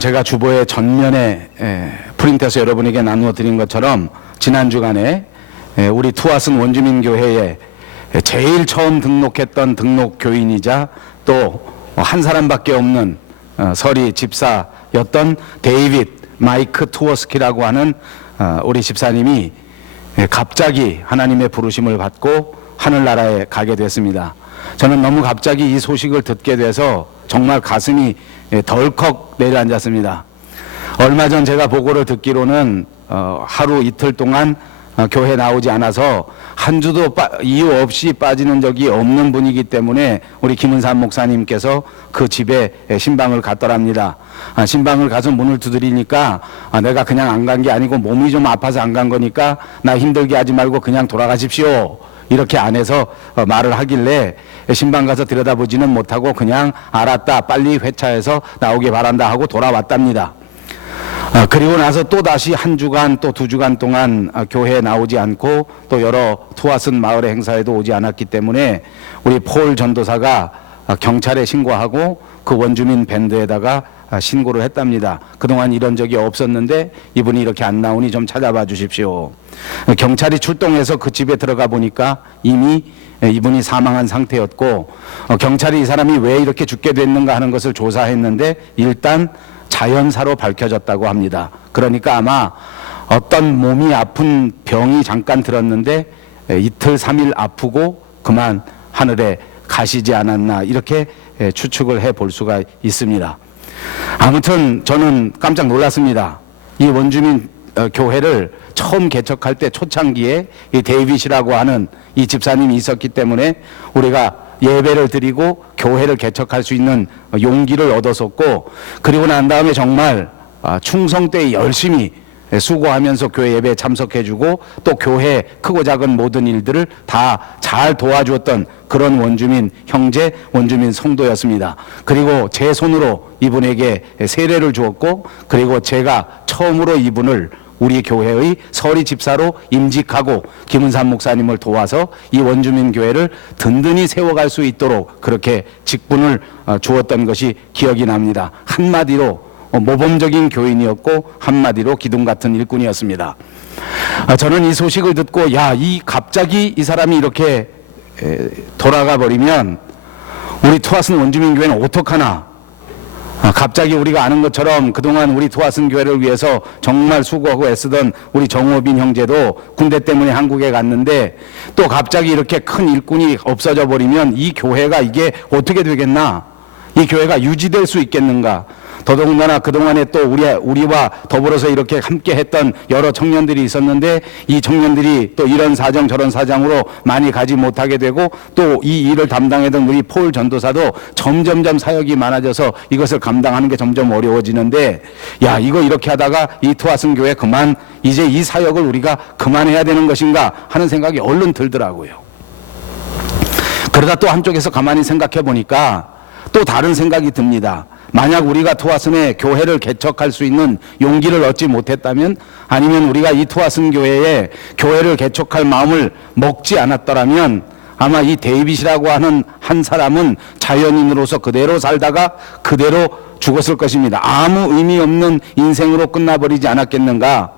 제가 주보의 전면에 프린트해서 여러분에게 나누어 드린 것처럼 지난 주간에 우리 투아슨 원주민교회에 제일 처음 등록했던 등록 교인이자 또 한 사람밖에 없는 서리 집사였던 데이빗 마이크 투어스키라고 하는 우리 집사님이 갑자기 하나님의 부르심을 받고 하늘나라에 가게 됐습니다. 저는 너무 갑자기 이 소식을 듣게 돼서 정말 가슴이 덜컥 내려앉았습니다. 얼마 전 제가 보고를 듣기로는 하루 이틀 동안 교회 나오지 않아서 한 주도 이유 없이 빠지는 적이 없는 분이기 때문에 우리 김은삼 목사님께서 그 집에 신방을 갔더랍니다. 신방을 가서 문을 두드리니까 내가 그냥 안 간 게 아니고 몸이 좀 아파서 안 간 거니까 나 힘들게 하지 말고 그냥 돌아가십시오. 이렇게 안에서 말을 하길래 신방 가서 들여다보지는 못하고 그냥 알았다, 빨리 회차해서 나오길 바란다 하고 돌아왔답니다. 그리고 나서 또 다시 한 주간 또 두 주간 동안 교회에 나오지 않고 또 여러 투아슨 마을의 행사에도 오지 않았기 때문에 우리 폴 전도사가 경찰에 신고하고 그 원주민 밴드에다가 신고를 했답니다. 그동안 이런 적이 없었는데 이분이 이렇게 안 나오니 좀 찾아봐 주십시오. 경찰이 출동해서 그 집에 들어가 보니까 이미 이분이 사망한 상태였고 경찰이 이 사람이 왜 이렇게 죽게 됐는가 하는 것을 조사했는데 일단 자연사로 밝혀졌다고 합니다. 그러니까 아마 어떤 몸이 아픈 병이 잠깐 들었는데 이틀 3일 아프고 그만 하늘에 가시지 않았나 이렇게 추측을 해볼 수가 있습니다. 아무튼 저는 깜짝 놀랐습니다. 이 원주민 교회를 처음 개척할 때 초창기에 이 데이빗이라고 하는 이 집사님이 있었기 때문에 우리가 예배를 드리고 교회를 개척할 수 있는 용기를 얻었었고 그리고 난 다음에 정말 충성 때 열심히 수고하면서 교회 예배에 참석해주고 또 교회 크고 작은 모든 일들을 다 잘 도와주었던 그런 원주민 형제, 원주민 성도였습니다. 그리고 제 손으로 이분에게 세례를 주었고 그리고 제가 처음으로 이분을 우리 교회의 서리 집사로 임직하고 김은삼 목사님을 도와서 이 원주민 교회를 든든히 세워갈 수 있도록 그렇게 직분을 주었던 것이 기억이 납니다. 한마디로 모범적인 교인이었고 한마디로 기둥 같은 일꾼이었습니다. 저는 이 소식을 듣고 이 갑자기 이 사람이 이렇게 돌아가 버리면 우리 투아슨 원주민 교회는 어떡하나. 갑자기 우리가 아는 것처럼 그동안 우리 투아슨 교회를 위해서 정말 수고하고 애쓰던 우리 정호빈 형제도 군대 때문에 한국에 갔는데 또 갑자기 이렇게 큰 일꾼이 없어져 버리면 이 교회가 이게 어떻게 되겠나? 이 교회가 유지될 수 있겠는가? 더더군다나 그동안에 또 우리와 더불어서 이렇게 함께 했던 여러 청년들이 있었는데 이 청년들이 또 이런 사정 저런 사정으로 많이 가지 못하게 되고 또 이 일을 담당했던 우리 폴 전도사도 점점점 사역이 많아져서 이것을 감당하는 게 점점 어려워지는데 이거 이렇게 하다가 이 투아슨 교회 그만 이제 이 사역을 우리가 그만해야 되는 것인가 하는 생각이 얼른 들더라고요. 그러다 또 한쪽에서 가만히 생각해 보니까 또 다른 생각이 듭니다. 만약 우리가 투아슨의 교회를 개척할 수 있는 용기를 얻지 못했다면 아니면 우리가 이 투아슨 교회에 교회를 개척할 마음을 먹지 않았더라면 아마 이 데이빗이라고 하는 한 사람은 자연인으로서 그대로 살다가 그대로 죽었을 것입니다. 아무 의미 없는 인생으로 끝나버리지 않았겠는가.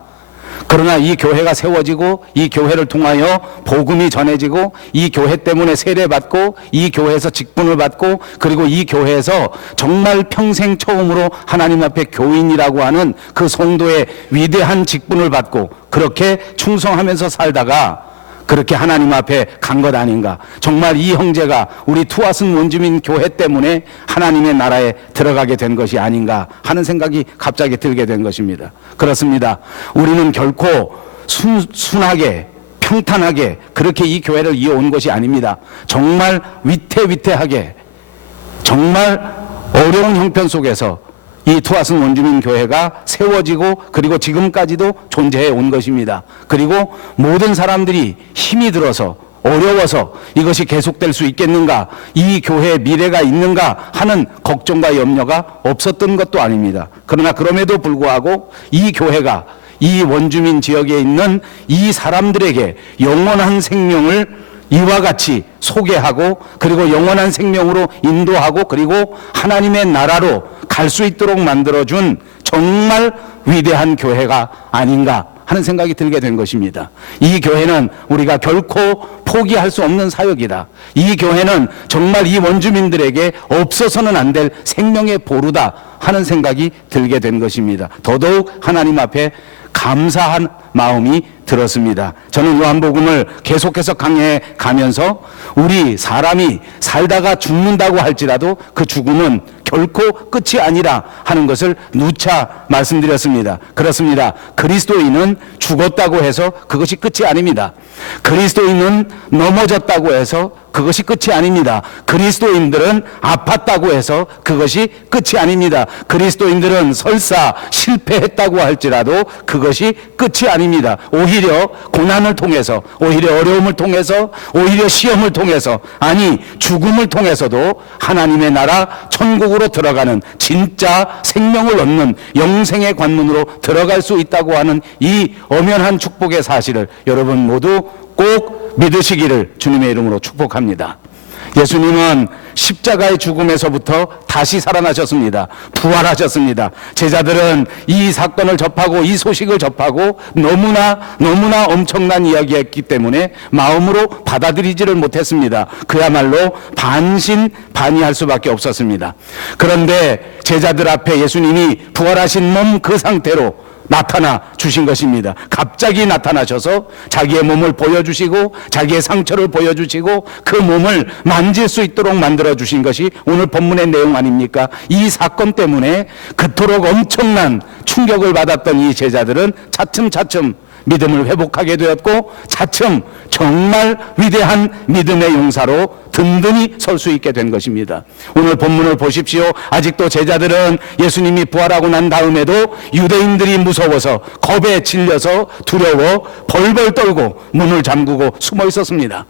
그러나 이 교회가 세워지고 이 교회를 통하여 복음이 전해지고 이 교회 때문에 세례받고 이 교회에서 직분을 받고 그리고 이 교회에서 정말 평생 처음으로 하나님 앞에 교인이라고 하는 그 성도의 위대한 직분을 받고 그렇게 충성하면서 살다가 그렇게 하나님 앞에 간 것 아닌가. 정말 이 형제가 우리 투아슨 원주민 교회 때문에 하나님의 나라에 들어가게 된 것이 아닌가 하는 생각이 갑자기 들게 된 것입니다. 그렇습니다. 우리는 결코 순하게 평탄하게 그렇게 이 교회를 이어온 것이 아닙니다. 정말 위태위태하게 정말 어려운 형편 속에서 이 투아슨 원주민 교회가 세워지고 그리고 지금까지도 존재해 온 것입니다. 그리고 모든 사람들이 힘이 들어서 어려워서 이것이 계속될 수 있겠는가, 이 교회의 미래가 있는가 하는 걱정과 염려가 없었던 것도 아닙니다. 그러나 그럼에도 불구하고 이 교회가 이 원주민 지역에 있는 이 사람들에게 영원한 생명을 이와 같이 소개하고 그리고 영원한 생명으로 인도하고 그리고 하나님의 나라로 갈 수 있도록 만들어준 정말 위대한 교회가 아닌가 하는 생각이 들게 된 것입니다. 이 교회는 우리가 결코 포기할 수 없는 사역이다. 이 교회는 정말 이 원주민들에게 없어서는 안 될 생명의 보루다 하는 생각이 들게 된 것입니다. 더더욱 하나님 앞에 감사한 마음이 들었습니다. 저는 요한복음을 계속해서 강해해 가면서 우리 사람이 살다가 죽는다고 할지라도 그 죽음은 결코 끝이 아니라 하는 것을 누차 말씀드렸습니다. 그렇습니다. 그리스도인은 죽었다고 해서 그것이 끝이 아닙니다. 그리스도인은 넘어졌다고 해서 그것이 끝이 아닙니다. 그리스도인들은 아팠다고 해서 그것이 끝이 아닙니다. 그리스도인들은 설사 실패했다고 할지라도 그것이 끝이 아닙니다. 오히려 고난을 통해서, 오히려 어려움을 통해서, 오히려 시험을 통해서, 아니 죽음을 통해서도 하나님의 나라 천국으로 들어가는 진짜 생명을 얻는 영생의 관문으로 들어갈 수 있다고 하는 이 엄연한 축복의 사실을 여러분 모두 꼭 믿으시기를 주님의 이름으로 축복합니다. 예수님은 십자가의 죽음에서부터 다시 살아나셨습니다. 부활하셨습니다. 제자들은 이 사건을 접하고 이 소식을 접하고 너무나 엄청난 이야기였기 때문에 마음으로 받아들이지를 못했습니다. 그야말로 반신반의할 수밖에 없었습니다. 그런데 제자들 앞에 예수님이 부활하신 몸 그 상태로 나타나 주신 것입니다. 갑자기 나타나셔서 자기의 몸을 보여주시고 자기의 상처를 보여주시고 그 몸을 만질 수 있도록 만들어 주신 것이 오늘 본문의 내용 아닙니까? 이 사건 때문에 그토록 엄청난 충격을 받았던 이 제자들은 차츰차츰 믿음을 회복하게 되었고 차츰 정말 위대한 믿음의 용사로 든든히 설 수 있게 된 것입니다. 오늘 본문을 보십시오. 아직도 제자들은 예수님이 부활하고 난 다음에도 유대인들이 무서워서 겁에 질려서 두려워 벌벌 떨고 문을 잠그고 숨어 있었습니다.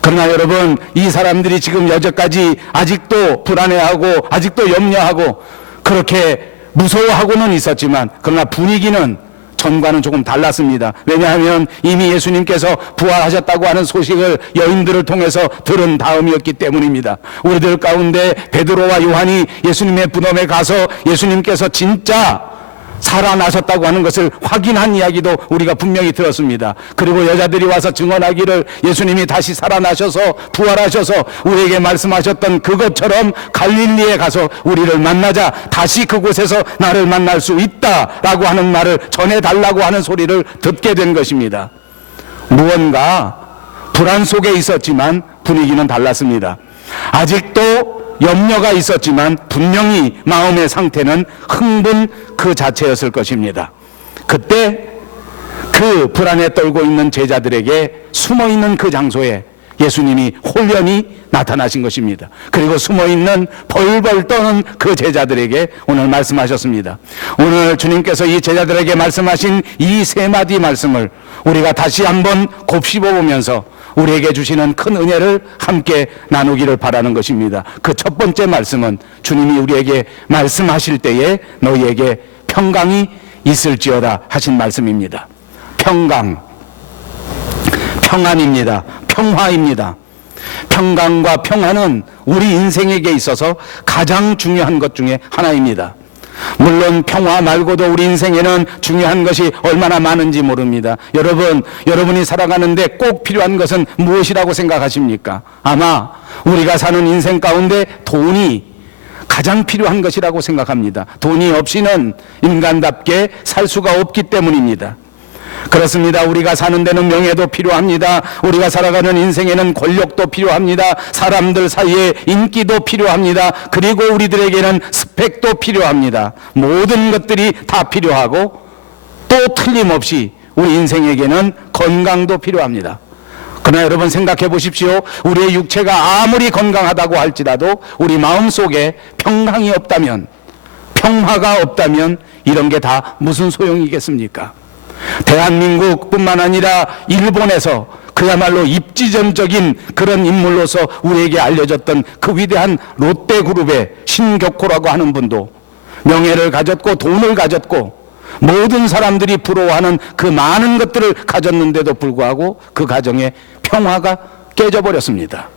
그러나 여러분, 이 사람들이 지금 여태까지 아직도 불안해하고 아직도 염려하고 그렇게 무서워하고는 있었지만 그러나 분위기는 전과는 조금 달랐습니다. 왜냐하면 이미 예수님께서 부활하셨다고 하는 소식을 여인들을 통해서 들은 다음이었기 때문입니다. 우리들 가운데 베드로와 요한이 예수님의 부덤에 가서 예수님께서 진짜 살아나셨다고 하는 것을 확인한 이야기도 우리가 분명히 들었습니다. 그리고 여자들이 와서 증언하기를 예수님이 다시 살아나셔서 부활하셔서 우리에게 말씀하셨던 그것처럼 갈릴리에 가서 우리를 만나자, 다시 그곳에서 나를 만날 수 있다라고 하는 말을 전해달라고 하는 소리를 듣게 된 것입니다. 무언가 불안 속에 있었지만 분위기는 달랐습니다. 아직도 염려가 있었지만 분명히 마음의 상태는 흥분 그 자체였을 것입니다. 그때 그 불안에 떨고 있는 제자들에게 숨어있는 그 장소에 예수님이 홀연히 나타나신 것입니다. 그리고 숨어있는 벌벌 떠는 그 제자들에게 오늘 말씀하셨습니다. 오늘 주님께서 이 제자들에게 말씀하신 이 세 마디 말씀을 우리가 다시 한번 곱씹어보면서 우리에게 주시는 큰 은혜를 함께 나누기를 바라는 것입니다. 그 첫 번째 말씀은 주님이 우리에게 말씀하실 때에 너희에게 평강이 있을지어다 하신 말씀입니다. 평강, 평안입니다. 평화입니다. 평강과 평안은 우리 인생에게 있어서 가장 중요한 것 중에 하나입니다. 물론 평화 말고도 우리 인생에는 중요한 것이 얼마나 많은지 모릅니다. 여러분이 살아가는데 꼭 필요한 것은 무엇이라고 생각하십니까? 아마 우리가 사는 인생 가운데 돈이 가장 필요한 것이라고 생각합니다. 돈이 없이는 인간답게 살 수가 없기 때문입니다. 그렇습니다. 우리가 사는 데는 명예도 필요합니다. 우리가 살아가는 인생에는 권력도 필요합니다. 사람들 사이에 인기도 필요합니다. 그리고 우리들에게는 스펙도 필요합니다. 모든 것들이 다 필요하고 또 틀림없이 우리 인생에게는 건강도 필요합니다. 그러나 여러분 생각해 보십시오. 우리의 육체가 아무리 건강하다고 할지라도 우리 마음속에 평강이 없다면, 평화가 없다면 이런 게 다 무슨 소용이겠습니까? 대한민국뿐만 아니라 일본에서 그야말로 입지전적인 그런 인물로서 우리에게 알려졌던 그 위대한 롯데그룹의 신격호라고 하는 분도 명예를 가졌고 돈을 가졌고 모든 사람들이 부러워하는 그 많은 것들을 가졌는데도 불구하고 그 가정에 평화가 깨져버렸습니다.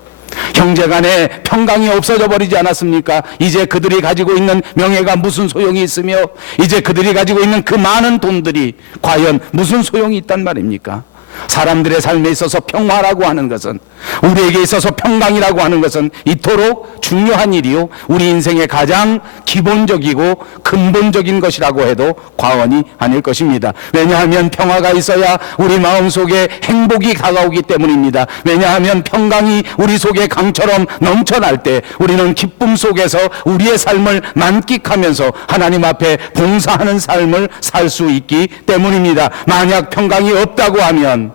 형제간에 평강이 없어져 버리지 않았습니까? 이제 그들이 가지고 있는 명예가 무슨 소용이 있으며 이제 그들이 가지고 있는 그 많은 돈들이 과연 무슨 소용이 있단 말입니까? 사람들의 삶에 있어서 평화라고 하는 것은, 우리에게 있어서 평강이라고 하는 것은 이토록 중요한 일이요, 우리 인생의 가장 기본적이고 근본적인 것이라고 해도 과언이 아닐 것입니다. 왜냐하면 평화가 있어야 우리 마음속에 행복이 다가오기 때문입니다. 왜냐하면 평강이 우리 속에 강처럼 넘쳐날 때 우리는 기쁨 속에서 우리의 삶을 만끽하면서 하나님 앞에 봉사하는 삶을 살 수 있기 때문입니다. 만약 평강이 없다고 하면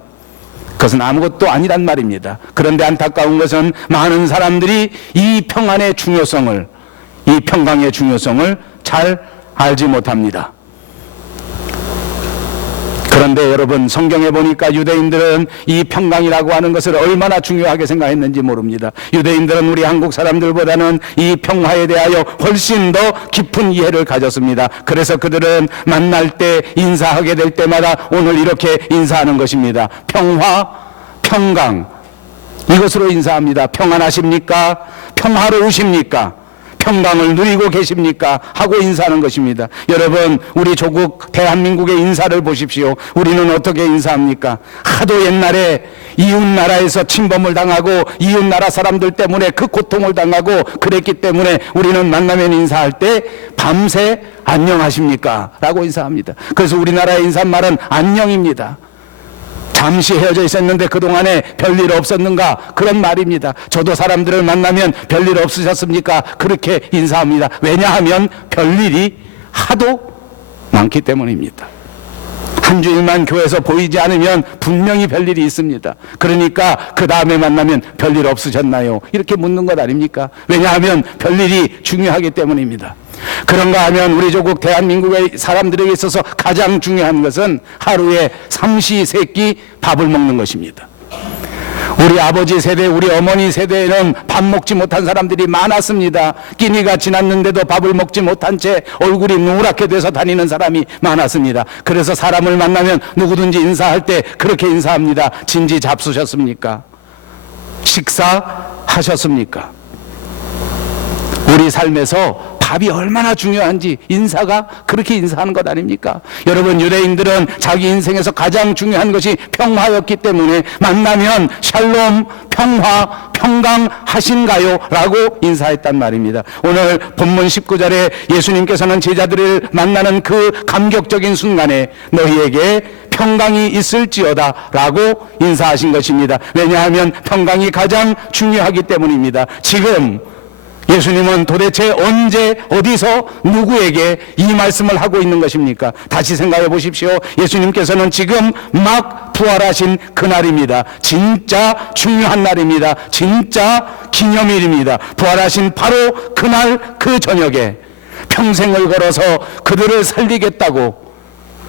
그것은 아무것도 아니란 말입니다. 그런데 안타까운 것은 많은 사람들이 이 평안의 중요성을, 이 평강의 중요성을 잘 알지 못합니다. 그런데 여러분, 성경에 보니까 유대인들은 이 평강이라고 하는 것을 얼마나 중요하게 생각했는지 모릅니다. 유대인들은 우리 한국 사람들보다는 이 평화에 대하여 훨씬 더 깊은 이해를 가졌습니다. 그래서 그들은 만날 때, 인사하게 될 때마다 오늘 이렇게 인사하는 것입니다. 평화, 평강, 이것으로 인사합니다. 평안하십니까? 평화로우십니까? 평강을 누리고 계십니까? 하고 인사하는 것입니다. 여러분, 우리 조국 대한민국의 인사를 보십시오. 우리는 어떻게 인사합니까? 하도 옛날에 이웃나라에서 침범을 당하고 이웃나라 사람들 때문에 그 고통을 당하고 그랬기 때문에 우리는 만나면 인사할 때 밤새 안녕하십니까? 라고 인사합니다. 그래서 우리나라의 인사말은 안녕입니다. 잠시 헤어져 있었는데 그동안에 별일 없었는가? 그런 말입니다. 저도 사람들을 만나면 별일 없으셨습니까? 그렇게 인사합니다. 왜냐하면 별일이 하도 많기 때문입니다. 한 주일만 교회에서 보이지 않으면 분명히 별일이 있습니다. 그러니까 그 다음에 만나면 별일 없으셨나요? 이렇게 묻는 것 아닙니까? 왜냐하면 별일이 중요하기 때문입니다. 그런가 하면 우리 조국 대한민국의 사람들에게 있어서 가장 중요한 것은 하루에 삼시 세끼 밥을 먹는 것입니다. 우리 아버지 세대, 우리 어머니 세대에는 밥 먹지 못한 사람들이 많았습니다. 끼니가 지났는데도 밥을 먹지 못한 채 얼굴이 노랗게 돼서 다니는 사람이 많았습니다. 그래서 사람을 만나면 누구든지 인사할 때 그렇게 인사합니다. 진지 잡수셨습니까? 식사하셨습니까? 우리 삶에서 밥이 얼마나 중요한지 인사가 그렇게 인사하는 것 아닙니까? 여러분, 유대인들은 자기 인생에서 가장 중요한 것이 평화였기 때문에 만나면 샬롬, 평화, 평강하신가요? 라고 인사했단 말입니다. 오늘 본문 19절에 예수님께서는 제자들을 만나는 그 감격적인 순간에 너희에게 평강이 있을지어다 라고 인사하신 것입니다. 왜냐하면 평강이 가장 중요하기 때문입니다. 지금 예수님은 도대체 언제 어디서 누구에게 이 말씀을 하고 있는 것입니까? 다시 생각해 보십시오. 예수님께서는 지금 막 부활하신 그날입니다. 진짜 중요한 날입니다. 진짜 기념일입니다. 부활하신 바로 그날 그 저녁에 평생을 걸어서 그들을 살리겠다고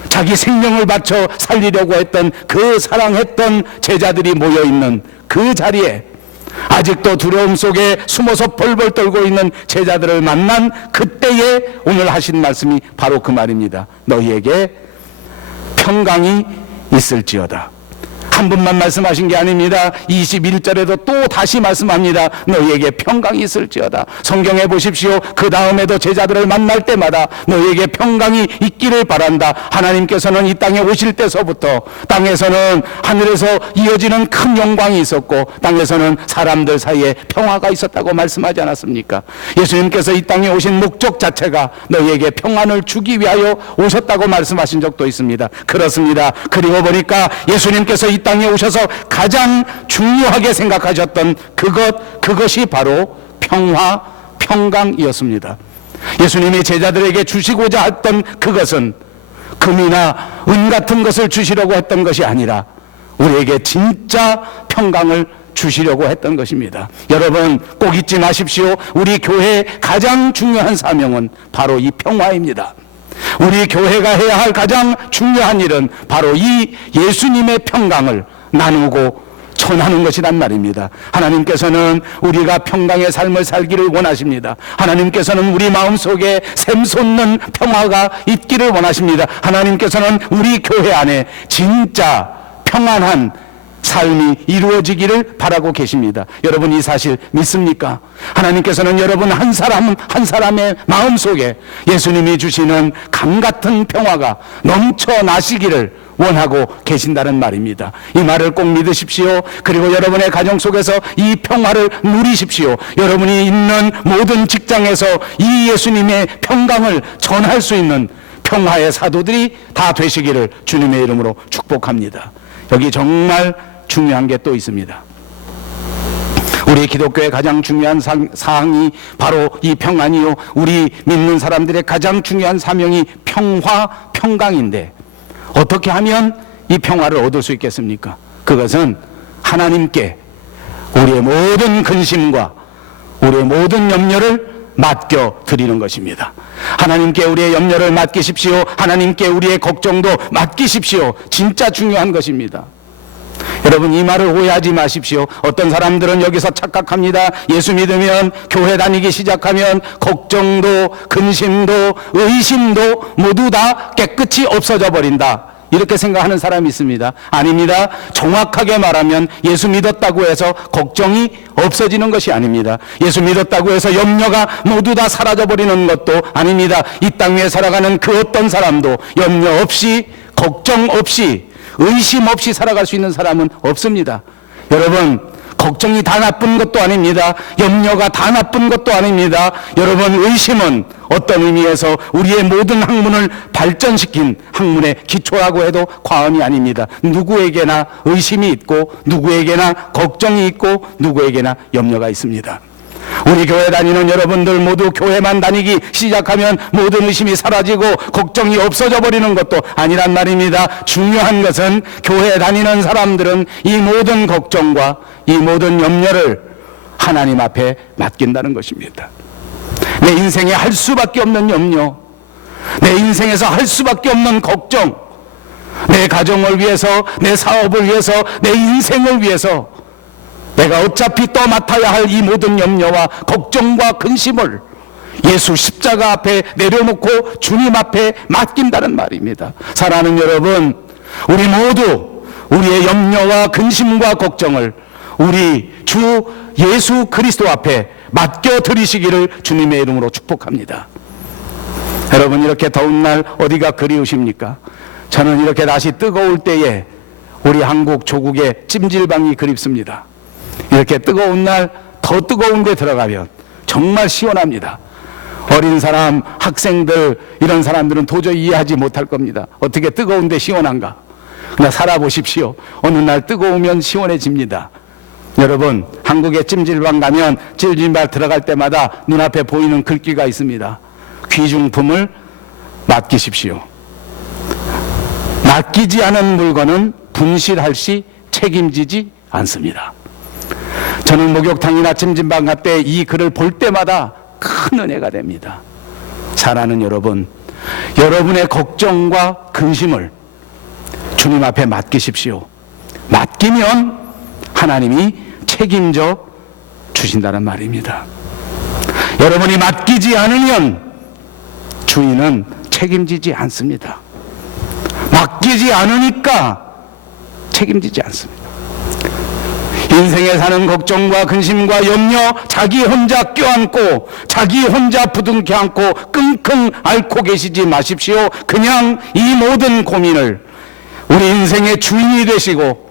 자기 생명을 바쳐 살리려고 했던 그 사랑했던 제자들이 모여있는 그 자리에 아직도 두려움 속에 숨어서 벌벌 떨고 있는 제자들을 만난 그때에 오늘 하신 말씀이 바로 그 말입니다. 너희에게 평강이 있을지어다. 한 분만 말씀하신 게 아닙니다. 21절에도 또 다시 말씀합니다. 너희에게 평강이 있을지어다. 성경에 보십시오. 그 다음에도 제자들을 만날 때마다 너희에게 평강이 있기를 바란다. 하나님께서는 이 땅에 오실 때서부터 땅에서는 하늘에서 이어지는 큰 영광이 있었고 땅에서는 사람들 사이에 평화가 있었다고 말씀하지 않았습니까? 예수님께서 이 땅에 오신 목적 자체가 너희에게 평안을 주기 위하여 오셨다고 말씀하신 적도 있습니다. 그렇습니다. 그리고 보니까 예수님께서 이 땅에 오셔서 가장 중요하게 생각하셨던 그것이 바로 평화, 평강이었습니다. 예수님이 제자들에게 주시고자 했던 그것은 금이나 은 같은 것을 주시려고 했던 것이 아니라 우리에게 진짜 평강을 주시려고 했던 것입니다. 여러분, 꼭 잊지 마십시오. 우리 교회의 가장 중요한 사명은 바로 이 평화입니다. 우리 교회가 해야 할 가장 중요한 일은 바로 이 예수님의 평강을 나누고 전하는 것이란 말입니다. 하나님께서는 우리가 평강의 삶을 살기를 원하십니다. 하나님께서는 우리 마음속에 샘솟는 평화가 있기를 원하십니다. 하나님께서는 우리 교회 안에 진짜 평안한 삶이 이루어지기를 바라고 계십니다. 여러분 이 사실 믿습니까? 하나님께서는 여러분 한 사람 한 사람의 마음속에 예수님이 주시는 감 같은 평화가 넘쳐나시기를 원하고 계신다는 말입니다. 이 말을 꼭 믿으십시오. 그리고 여러분의 가정 속에서 이 평화를 누리십시오. 여러분이 있는 모든 직장에서 이 예수님의 평강을 전할 수 있는 평화의 사도들이 다 되시기를 주님의 이름으로 축복합니다. 여기 정말 중요한 게 또 있습니다. 우리 기독교의 가장 중요한 사항이 바로 이 평안이요, 우리 믿는 사람들의 가장 중요한 사명이 평화, 평강인데 어떻게 하면 이 평화를 얻을 수 있겠습니까? 그것은 하나님께 우리의 모든 근심과 우리의 모든 염려를 맡겨 드리는 것입니다. 하나님께 우리의 염려를 맡기십시오. 하나님께 우리의 걱정도 맡기십시오. 진짜 중요한 것입니다. 여러분 이 말을 오해하지 마십시오. 어떤 사람들은 여기서 착각합니다. 예수 믿으면, 교회 다니기 시작하면 걱정도 근심도 의심도 모두 다 깨끗이 없어져 버린다, 이렇게 생각하는 사람이 있습니다. 아닙니다. 정확하게 말하면 예수 믿었다고 해서 걱정이 없어지는 것이 아닙니다. 예수 믿었다고 해서 염려가 모두 다 사라져버리는 것도 아닙니다. 이 땅 위에 살아가는 그 어떤 사람도 염려 없이, 걱정 없이, 의심 없이 살아갈 수 있는 사람은 없습니다. 여러분, 걱정이 다 나쁜 것도 아닙니다. 염려가 다 나쁜 것도 아닙니다. 여러분, 의심은 어떤 의미에서 우리의 모든 학문을 발전시킨 학문의 기초라고 해도 과언이 아닙니다. 누구에게나 의심이 있고, 누구에게나 걱정이 있고, 누구에게나 염려가 있습니다. 우리 교회 다니는 여러분들 모두 교회만 다니기 시작하면 모든 의심이 사라지고 걱정이 없어져 버리는 것도 아니란 말입니다. 중요한 것은 교회 다니는 사람들은 이 모든 걱정과 이 모든 염려를 하나님 앞에 맡긴다는 것입니다. 내 인생에 할 수밖에 없는 염려, 내 인생에서 할 수밖에 없는 걱정, 내 가정을 위해서, 내 사업을 위해서, 내 인생을 위해서 내가 어차피 또 맡아야 할 이 모든 염려와 걱정과 근심을 예수 십자가 앞에 내려놓고 주님 앞에 맡긴다는 말입니다. 사랑하는 여러분, 우리 모두 우리의 염려와 근심과 걱정을 우리 주 예수 그리스도 앞에 맡겨드리시기를 주님의 이름으로 축복합니다. 여러분, 이렇게 더운 날 어디가 그리우십니까? 저는 이렇게 날씨 뜨거울 때에 우리 한국 조국의 찜질방이 그립습니다. 이렇게 뜨거운 날 더 뜨거운 데 들어가면 정말 시원합니다. 어린 사람, 학생들, 이런 사람들은 도저히 이해하지 못할 겁니다. 어떻게 뜨거운 데 시원한가? 그러나 살아보십시오. 어느 날 뜨거우면 시원해집니다. 여러분, 한국의 찜질방 가면 찜질방 들어갈 때마다 눈앞에 보이는 글귀가 있습니다. 귀중품을 맡기십시오. 맡기지 않은 물건은 분실할 시 책임지지 않습니다. 저는 목욕탕이나 찜질방 갈 때 이 글을 볼 때마다 큰 은혜가 됩니다. 사랑하는 여러분, 여러분의 걱정과 근심을 주님 앞에 맡기십시오. 맡기면 하나님이 책임져 주신다는 말입니다. 여러분이 맡기지 않으면 주인은 책임지지 않습니다. 맡기지 않으니까 책임지지 않습니다. 인생에 사는 걱정과 근심과 염려, 자기 혼자 껴안고 자기 혼자 부둥켜 안고 끙끙 앓고 계시지 마십시오. 그냥 이 모든 고민을 우리 인생의 주인이 되시고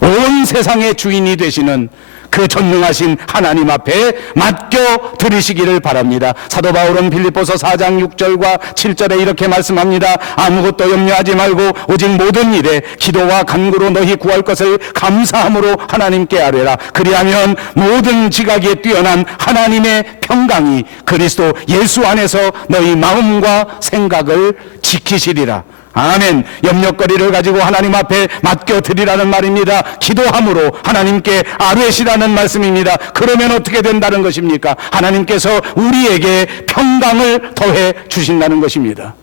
온 세상의 주인이 되시는 그 전능하신 하나님 앞에 맡겨 드리시기를 바랍니다. 사도 바울은 빌립보서 4장 6절과 7절에 이렇게 말씀합니다. 아무것도 염려하지 말고 오직 모든 일에 기도와 간구로 너희 구할 것을 감사함으로 하나님께 아뢰라. 그리하면 모든 지각에 뛰어난 하나님의 평강이 그리스도 예수 안에서 너희 마음과 생각을 지키시리라. 아멘. 염려거리를 가지고 하나님 앞에 맡겨드리라는 말입니다. 기도함으로 하나님께 아뢰시라는 말씀입니다. 그러면 어떻게 된다는 것입니까? 하나님께서 우리에게 평강을 더해 주신다는 것입니다.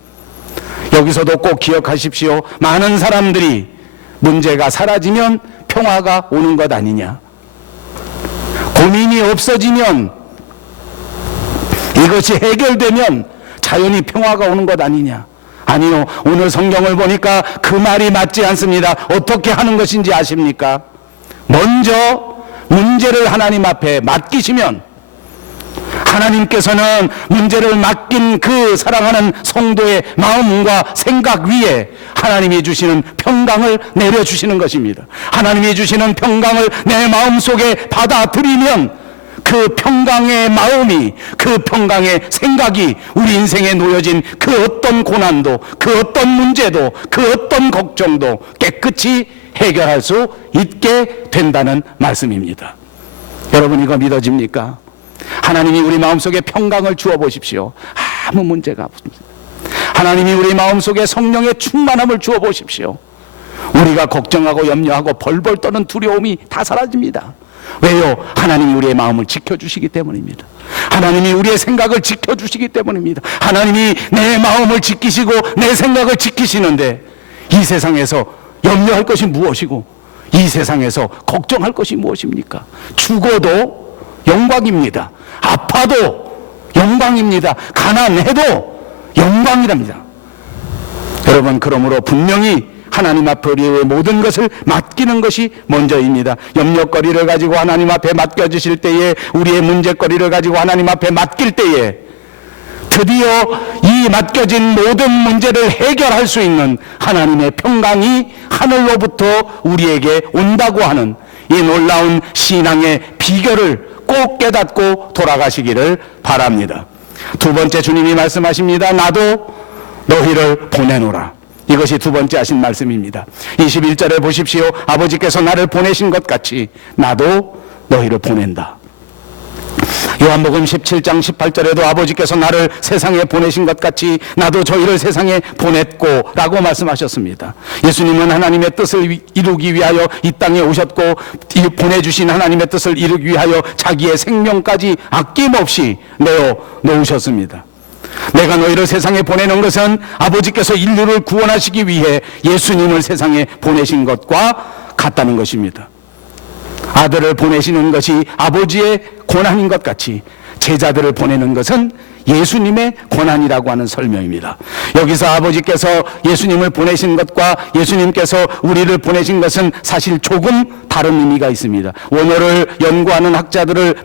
여기서도 꼭 기억하십시오. 많은 사람들이 문제가 사라지면 평화가 오는 것 아니냐, 고민이 없어지면, 이것이 해결되면 자연히 평화가 오는 것 아니냐. 아니요, 오늘 성경을 보니까 그 말이 맞지 않습니다. 어떻게 하는 것인지 아십니까? 먼저 문제를 하나님 앞에 맡기시면 하나님께서는 문제를 맡긴 그 사랑하는 성도의 마음과 생각 위에 하나님이 주시는 평강을 내려주시는 것입니다. 하나님이 주시는 평강을 내 마음속에 받아들이면 그 평강의 마음이, 그 평강의 생각이 우리 인생에 놓여진 그 어떤 고난도, 그 어떤 문제도, 그 어떤 걱정도 깨끗이 해결할 수 있게 된다는 말씀입니다. 여러분, 이거 믿어집니까? 하나님이 우리 마음속에 평강을 주어 보십시오. 아무 문제가 없습니다. 하나님이 우리 마음속에 성령의 충만함을 주어 보십시오. 우리가 걱정하고 염려하고 벌벌 떠는 두려움이 다 사라집니다. 왜요? 하나님이 우리의 마음을 지켜주시기 때문입니다. 하나님이 우리의 생각을 지켜주시기 때문입니다. 하나님이 내 마음을 지키시고 내 생각을 지키시는데 이 세상에서 염려할 것이 무엇이고 이 세상에서 걱정할 것이 무엇입니까? 죽어도 영광입니다. 아파도 영광입니다. 가난해도 영광이랍니다. 여러분, 그러므로 분명히 하나님 앞에 우리의 모든 것을 맡기는 것이 먼저입니다. 염려거리를 가지고 하나님 앞에 맡겨주실 때에, 우리의 문제거리를 가지고 하나님 앞에 맡길 때에 드디어 이 맡겨진 모든 문제를 해결할 수 있는 하나님의 평강이 하늘로부터 우리에게 온다고 하는 이 놀라운 신앙의 비결을 꼭 깨닫고 돌아가시기를 바랍니다. 두 번째, 주님이 말씀하십니다. 나도 너희를 보내노라. 이것이 두 번째 하신 말씀입니다. 21절에 보십시오. 아버지께서 나를 보내신 것 같이 나도 너희를 보낸다. 요한복음 17장 18절에도 아버지께서 나를 세상에 보내신 것 같이 나도 저희를 세상에 보냈고 라고 말씀하셨습니다. 예수님은 하나님의 뜻을 이루기 위하여 이 땅에 오셨고 보내주신 하나님의 뜻을 이루기 위하여 자기의 생명까지 아낌없이 내어 놓으셨습니다. 내가 너희를 세상에 보내는 것은 아버지께서 인류를 구원하시기 위해 예수님을 세상에 보내신 것과 같다는 것입니다. 아들을 보내시는 것이 아버지의 권한인 것 같이 제자들을 보내는 것은 예수님의 권한이라고 하는 설명입니다. 여기서 아버지께서 예수님을 보내신 것과 예수님께서 우리를 보내신 것은 사실 조금 다른 의미가 있습니다. 원어를 연구하는 학자들의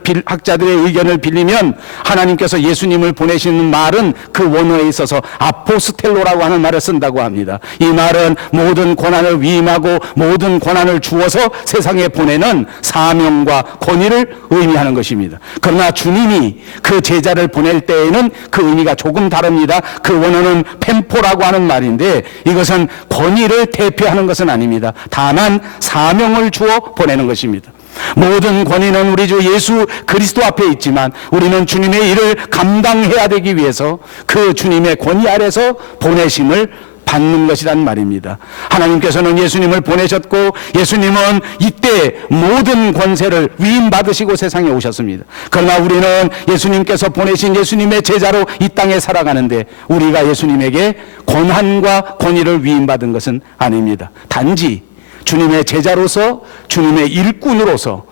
의견을 빌리면 하나님께서 예수님을 보내시는 말은 그 원어에 있어서 아포스텔로라고 하는 말을 쓴다고 합니다. 이 말은 모든 권한을 위임하고 모든 권한을 주어서 세상에 보내는 사명과 권위를 의미하는 것입니다. 그러나 주님이 그 제자를 보낼 때에는 그 의미가 조금 다릅니다. 그 원어는 펜포라고 하는 말인데 이것은 권위를 대표하는 것은 아닙니다. 다만 사명을 주어 보내는 것입니다. 모든 권위는 우리 주 예수 그리스도 앞에 있지만 우리는 주님의 일을 감당해야 되기 위해서 그 주님의 권위 아래서 보내심을 받는 것이란 말입니다. 하나님께서는 예수님을 보내셨고 예수님은 이때 모든 권세를 위임받으시고 세상에 오셨습니다. 그러나 우리는 예수님께서 보내신 예수님의 제자로 이 땅에 살아가는데 우리가 예수님에게 권한과 권위를 위임받은 것은 아닙니다. 단지 주님의 제자로서 주님의 일꾼으로서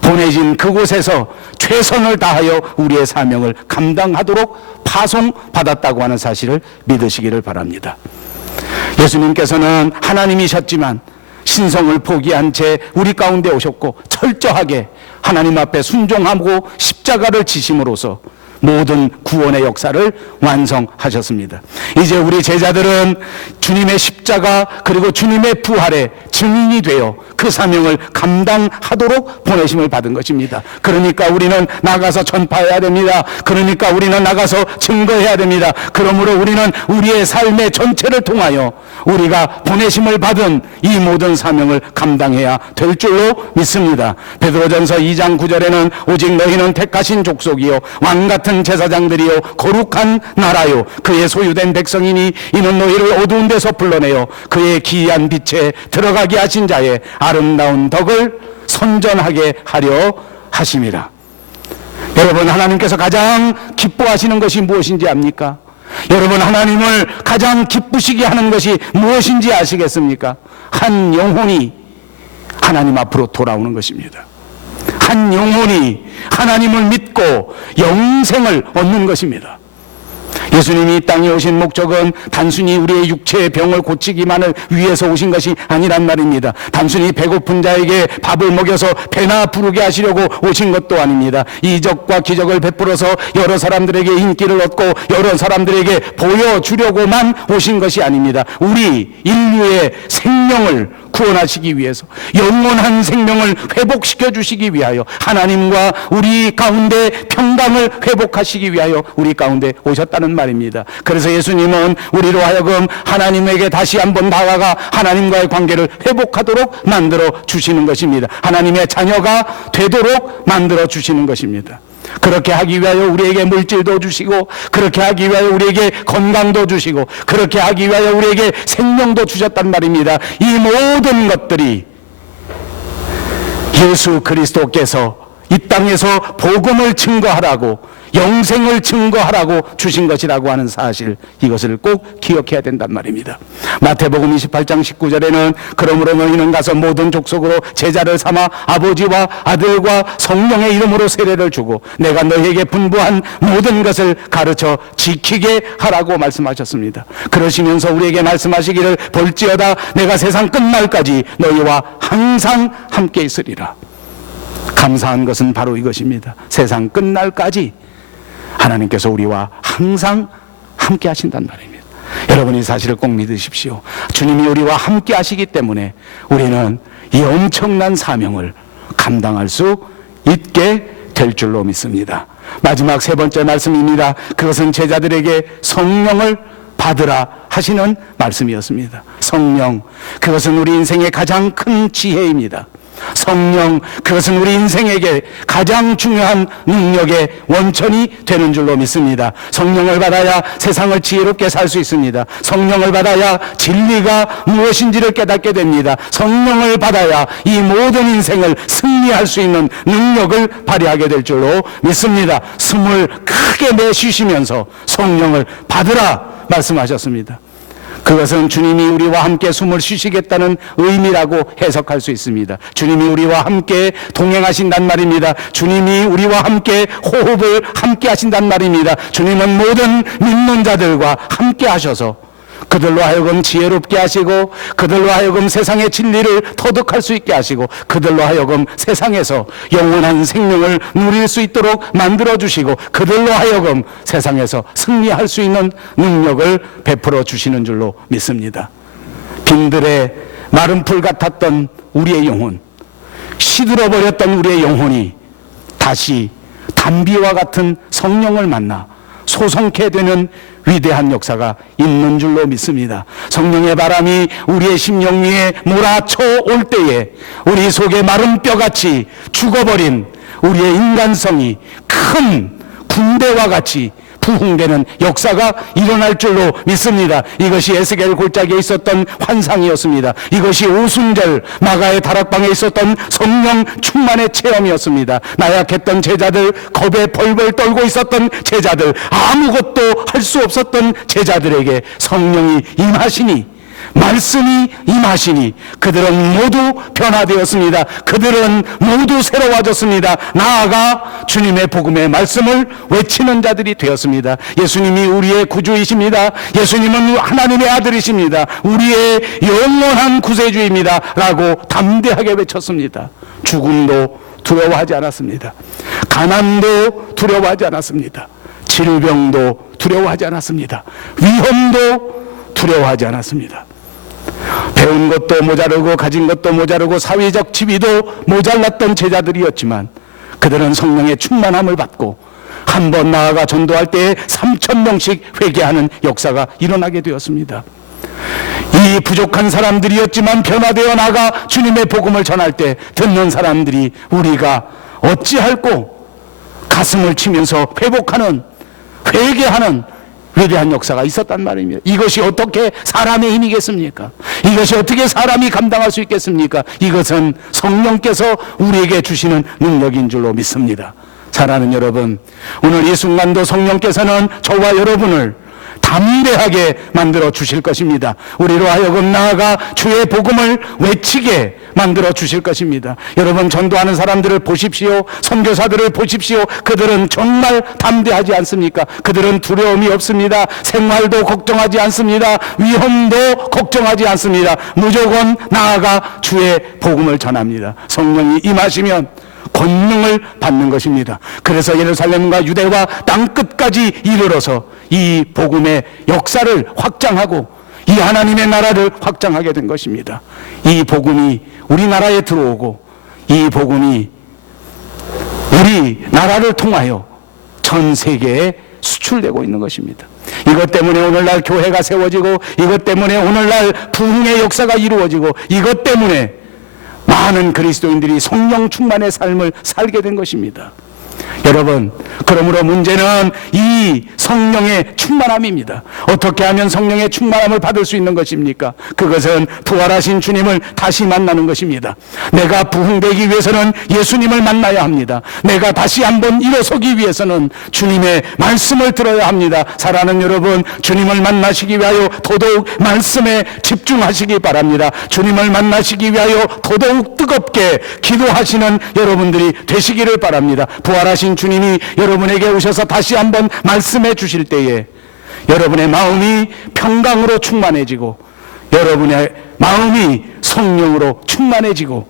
보내진 그곳에서 최선을 다하여 우리의 사명을 감당하도록 파송받았다고 하는 사실을 믿으시기를 바랍니다. 예수님께서는 하나님이셨지만 신성을 포기한 채 우리 가운데 오셨고 철저하게 하나님 앞에 순종하고 십자가를 지심으로써 모든 구원의 역사를 완성하셨습니다. 이제 우리 제자들은 주님의 십자가 그리고 주님의 부활의 증인이 되어 그 사명을 감당하도록 보내심을 받은 것입니다. 그러니까 우리는 나가서 전파해야 됩니다. 그러니까 우리는 나가서 증거해야 됩니다. 그러므로 우리는 우리의 삶의 전체를 통하여 우리가 보내심을 받은 이 모든 사명을 감당해야 될 줄로 믿습니다. 베드로전서 2장 9절에는 오직 너희는 택하신 족속이요 왕같은 제사장들이요 거룩한 나라요 그의 소유된 백성이니 이는 너희를 어두운 데서 불러내어 그의 기이한 빛에 들어가게 하신 자의 아름다운 덕을 선전하게 하려 하심이라. 여러분, 하나님께서 가장 기뻐하시는 것이 무엇인지 압니까? 여러분, 하나님을 가장 기쁘시게 하는 것이 무엇인지 아시겠습니까? 한 영혼이 하나님 앞으로 돌아오는 것입니다. 한 영혼이 하나님을 믿고 영생을 얻는 것입니다. 예수님이 이 땅에 오신 목적은 단순히 우리의 육체의 병을 고치기만을 위해서 오신 것이 아니란 말입니다. 단순히 배고픈 자에게 밥을 먹여서 배나 부르게 하시려고 오신 것도 아닙니다. 이적과 기적을 베풀어서 여러 사람들에게 인기를 얻고 여러 사람들에게 보여주려고만 오신 것이 아닙니다. 우리 인류의 생명을 구원하시기 위해서, 영원한 생명을 회복시켜 주시기 위하여, 하나님과 우리 가운데 평강을 회복하시기 위하여 우리 가운데 오셨다는 말입니다. 그래서 예수님은 우리로 하여금 하나님에게 다시 한번 나아가 하나님과의 관계를 회복하도록 만들어 주시는 것입니다. 하나님의 자녀가 되도록 만들어 주시는 것입니다. 그렇게 하기 위하여 우리에게 물질도 주시고, 그렇게 하기 위하여 우리에게 건강도 주시고, 그렇게 하기 위하여 우리에게 생명도 주셨단 말입니다. 이 모든 것들이 예수 그리스도께서 이 땅에서 복음을 증거하라고, 영생을 증거하라고 주신 것이라고 하는 사실, 이것을 꼭 기억해야 된단 말입니다. 마태복음 28장 19절에는 그러므로 너희는 가서 모든 족속으로 제자를 삼아 아버지와 아들과 성령의 이름으로 세례를 주고 내가 너희에게 분부한 모든 것을 가르쳐 지키게 하라고 말씀하셨습니다. 그러시면서 우리에게 말씀하시기를 볼지어다 내가 세상 끝날까지 너희와 항상 함께 있으리라. 감사한 것은 바로 이것입니다. 세상 끝날까지 하나님께서 우리와 항상 함께 하신단 말입니다. 여러분, 이 사실을 꼭 믿으십시오. 주님이 우리와 함께 하시기 때문에 우리는 이 엄청난 사명을 감당할 수 있게 될 줄로 믿습니다. 마지막 세 번째 말씀입니다. 그것은 제자들에게 성령을 받으라 하시는 말씀이었습니다. 성령, 그것은 우리 인생의 가장 큰 지혜입니다. 성령, 그것은 우리 인생에게 가장 중요한 능력의 원천이 되는 줄로 믿습니다. 성령을 받아야 세상을 지혜롭게 살 수 있습니다. 성령을 받아야 진리가 무엇인지를 깨닫게 됩니다. 성령을 받아야 이 모든 인생을 승리할 수 있는 능력을 발휘하게 될 줄로 믿습니다. 숨을 크게 내쉬시면서 성령을 받으라 말씀하셨습니다. 그것은 주님이 우리와 함께 숨을 쉬시겠다는 의미라고 해석할 수 있습니다. 주님이 우리와 함께 동행하신단 말입니다. 주님이 우리와 함께 호흡을 함께 하신단 말입니다. 주님은 모든 믿는 자들과 함께 하셔서 그들로 하여금 지혜롭게 하시고, 그들로 하여금 세상의 진리를 터득할 수 있게 하시고, 그들로 하여금 세상에서 영원한 생명을 누릴 수 있도록 만들어주시고, 그들로 하여금 세상에서 승리할 수 있는 능력을 베풀어 주시는 줄로 믿습니다. 빈들의 마른 풀 같았던 우리의 영혼, 시들어버렸던 우리의 영혼이 다시 단비와 같은 성령을 만나 소성케 되는 위대한 역사가 있는 줄로 믿습니다. 성령의 바람이 우리의 심령 위에 몰아쳐 올 때에 우리 속에 마른 뼈같이 죽어버린 우리의 인간성이 큰 군대와 같이 부흥되는 역사가 일어날 줄로 믿습니다. 이것이 에스겔 골짜기에 있었던 환상이었습니다. 이것이 오순절 마가의 다락방에 있었던 성령 충만의 체험이었습니다. 나약했던 제자들, 겁에 벌벌 떨고 있었던 제자들, 아무것도 할 수 없었던 제자들에게 성령이 임하시니, 말씀이 임하시니 그들은 모두 변화되었습니다. 그들은 모두 새로워졌습니다. 나아가 주님의 복음의 말씀을 외치는 자들이 되었습니다. 예수님이 우리의 구주이십니다. 예수님은 하나님의 아들이십니다. 우리의 영원한 구세주입니다 라고 담대하게 외쳤습니다. 죽음도 두려워하지 않았습니다. 가난도 두려워하지 않았습니다. 질병도 두려워하지 않았습니다. 위험도 두려워하지 않았습니다. 배운 것도 모자르고 가진 것도 모자르고 사회적 지위도 모자랐던 제자들이었지만 그들은 성령의 충만함을 받고 한 번 나아가 전도할 때에 3,000명씩 회개하는 역사가 일어나게 되었습니다. 이 부족한 사람들이었지만 변화되어 나가 주님의 복음을 전할 때 듣는 사람들이 우리가 어찌할꼬 가슴을 치면서 회복하는, 회개하는 위대한 역사가 있었단 말입니다. 이것이 어떻게 사람의 힘이겠습니까? 이것이 어떻게 사람이 감당할 수 있겠습니까? 이것은 성령께서 우리에게 주시는 능력인 줄로 믿습니다. 사랑하는 여러분, 오늘 이 순간도 성령께서는 저와 여러분을 담대하게 만들어 주실 것입니다. 우리로 하여금 나아가 주의 복음을 외치게 만들어 주실 것입니다. 여러분, 전도하는 사람들을 보십시오. 선교사들을 보십시오. 그들은 정말 담대하지 않습니까? 그들은 두려움이 없습니다. 생활도 걱정하지 않습니다. 위험도 걱정하지 않습니다. 무조건 나아가 주의 복음을 전합니다. 성령이 임하시면 권능을 받는 것입니다. 그래서 예루살렘과 유대와 땅끝까지 이르러서 이 복음의 역사를 확장하고 이 하나님의 나라를 확장하게 된 것입니다. 이 복음이 우리나라에 들어오고 이 복음이 우리 나라를 통하여 전 세계에 수출되고 있는 것입니다. 이것 때문에 오늘날 교회가 세워지고, 이것 때문에 오늘날 부흥의 역사가 이루어지고, 이것 때문에 많은 그리스도인들이 성령 충만의 삶을 살게 된 것입니다. 여러분, 그러므로 문제는 이 성령의 충만함입니다. 어떻게 하면 성령의 충만함을 받을 수 있는 것입니까? 그것은 부활하신 주님을 다시 만나는 것입니다. 내가 부흥되기 위해서는 예수님을 만나야 합니다. 내가 다시 한번 일어서기 위해서는 주님의 말씀을 들어야 합니다. 사랑하는 여러분, 주님을 만나시기 위하여 더더욱 말씀에 집중하시기 바랍니다. 주님을 만나시기 위하여 더더욱 뜨겁게 기도하시는 여러분들이 되시기를 바랍니다. 부활하신 주님이 여러분에게 오셔서 다시 한번 말씀해 주실 때에 여러분의 마음이 평강으로 충만해지고, 여러분의 마음이 성령으로 충만해지고,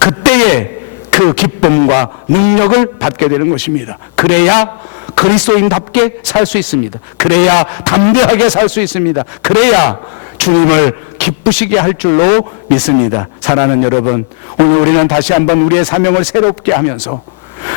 그때에 그 기쁨과 능력을 받게 되는 것입니다. 그래야 그리스도인답게 살 수 있습니다. 그래야 담대하게 살 수 있습니다. 그래야 주님을 기쁘시게 할 줄로 믿습니다. 사랑하는 여러분, 오늘 우리는 다시 한번 우리의 사명을 새롭게 하면서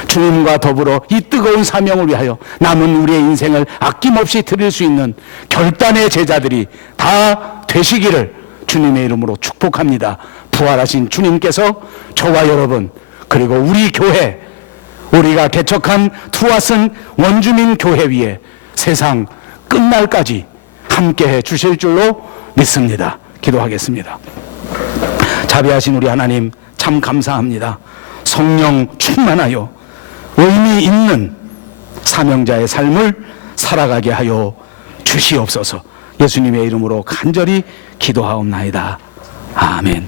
주님과 더불어 이 뜨거운 사명을 위하여 남은 우리의 인생을 아낌없이 드릴 수 있는 결단의 제자들이 다 되시기를 주님의 이름으로 축복합니다. 부활하신 주님께서 저와 여러분, 그리고 우리 교회, 우리가 개척한 투아슨 원주민 교회 위에 세상 끝날까지 함께해 주실 줄로 믿습니다. 기도하겠습니다. 자비하신 우리 하나님, 참 감사합니다. 성령 충만하여 의미 있는 사명자의 삶을 살아가게 하여 주시옵소서. 예수님의 이름으로 간절히 기도하옵나이다. 아멘.